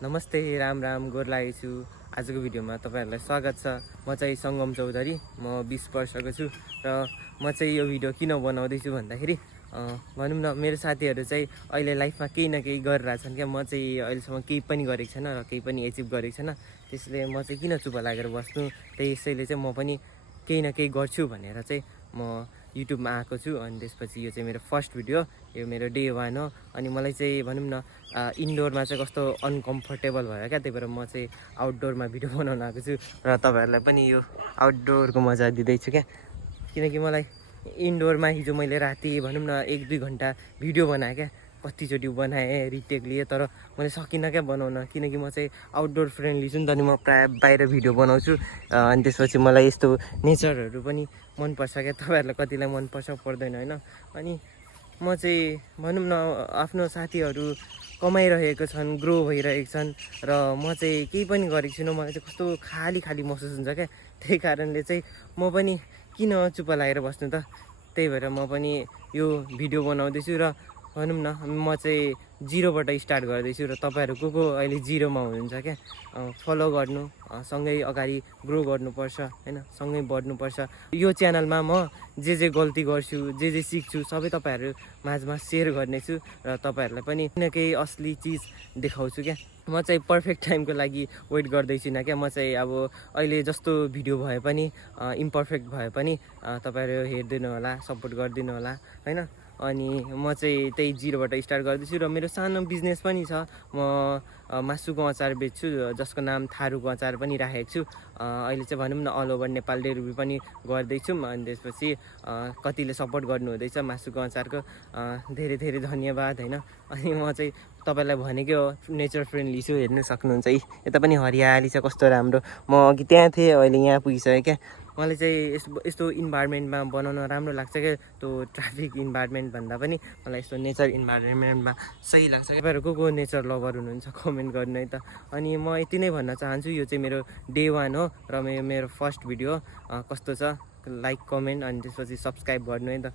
नमस्ते राम राम गोर लागेको छु। आजको भिडियोमा तपाईहरुलाई स्वागत छ। म चाहिँ सङ्गम चौधरी, म 20 वर्षको छु र म चाहिँ यो भिडियो किन बनाउँदैछु भन्दाखेरि भनौँ न मेरो साथीहरु चाहिँ अहिले लाइफमा केही न केही गरिरहेछन् क्या। म चाहिँ अहिलेसम्म केही पनि गरेको छैन र केही पनि एचिभ गरेको छैन। त्यसैले म चाहिँ किन चुप लागेर बस्नु, त्यसैले चाहिँ म पनि केही न केही गर्छु भनेर चाहिँ म युट्युबमा आएको छु। अनि त्यसपछि यो चाहिँ मेरो फर्स्ट भिडियो, यो मेरो डे 1 हो। अनि मलाई चाहिँ भनौँ न इन्डोरमा चाहिँ कस्तो अनकम्फर्टेबल भयो क्या, त्यही भएर म चाहिँ आउटडोरमा भिडियो बनाउन आएको छु र तपाईँहरूलाई पनि यो आउटडोरको मजा दिँदैछु क्या। किनकि मलाई इन्डोरमा हिजो मैले राति भनौँ न 1-2 घन्टा भिडियो बनाएँ क्या। कतिचोटि बनाएँ, रिटेक लिएँ, तर मैले सकिनँ क्या बनाउन। किनकि म चाहिँ आउटडोर फ्रेन्डली छु नि त, अनि म प्रायः बाहिर भिडियो बनाउँछु। अनि त्यसपछि मलाई यस्तो नेचरहरू पनि मनपर्छ क्या। तपाईँहरूलाई कतिलाई मनपर्छ पर्दैन होइन। अनि म चाहिँ भनौँ न आफ्नो साथीहरू कमाइरहेको छन्, ग्रो भइरहेको छन् र म चाहिँ केही पनि गरेको छुइनँ। मलाई चाहिँ कस्तो खाली खाली महसुस हुन्छ क्या। त्यही कारणले चाहिँ म पनि किन चुप लागेर बस्नु त, त्यही भएर म पनि यो भिडियो बनाउँदैछु। र भनौँ न म चाहिँ 0बाट स्टार्ट गर्दैछु र तपाईँहरू को अहिले 0मा हुनुहुन्छ क्या। फलो गर्नु, सँगै अगाडि ग्रो गर्नुपर्छ होइन, सँगै बढ्नुपर्छ। यो च्यानलमा म जे गल्ती गर्छु, जे सिक्छु सबै तपाईँहरू माझमा सेयर गर्नेछु र तपाईँहरूलाई पनि किन केही असली चिज देखाउँछु क्या। म चाहिँ पर्फेक्ट टाइमको लागि वेट गर्दैछु न क्या। म चाहिँ अब अहिले जस्तो भिडियो भए पनि इम्पर्फेक्ट भए पनि तपाईँहरू हेरिदिनु होला, सपोर्ट गरिदिनु होला होइन। अनि म चाहिँ त्यही 0बाट स्टार्ट गर्दैछु र मेरो सानो बिजनेस पनि छ। म मासुको अचार बेच्छु, जसको नाम थारूको अचार पनि राखेको छु। अहिले चाहिँ भनौँ न अल ओभर नेपाल डेलिभरी पनि गर्दैछौँ। अनि त्यसपछि कतिले सपोर्ट गर्नुहुँदैछ मासुको अचारको, धेरै धेरै धन्यवाद होइन। अनि म चाहिँ तपाईँलाई भनेकै हो नेचर फ्रेन्डली छु, हेर्नु सक्नुहुन्छ है, यता पनि हरियाली छ कस्तो राम्रो। म अघि त्यहाँ थिएँ, अहिले यहाँ पुगिसकेँ क्या। मलाई चाहिँ यस्तो इन्भाइरोमेन्टमा बनाउन राम्रो लाग्छ क्या। त्यो ट्राफिक इन्भाइरोमेन्ट भन्दा पनि मलाई यस्तो नेचर इन्भाइरोमेन्टमा सही लाग्छ। तपाईँहरू को नेचर लभर हुनुहुन्छ कमेन्ट गर्नु है त। अनि म यति नै भन्न चाहन्छु, यो चाहिँ मेरो डे 1 हो र मेरो फर्स्ट भिडियो कस्तो छ लाइक कमेन्ट अनि त्यसपछि सब्सक्राइब गर्नु है त।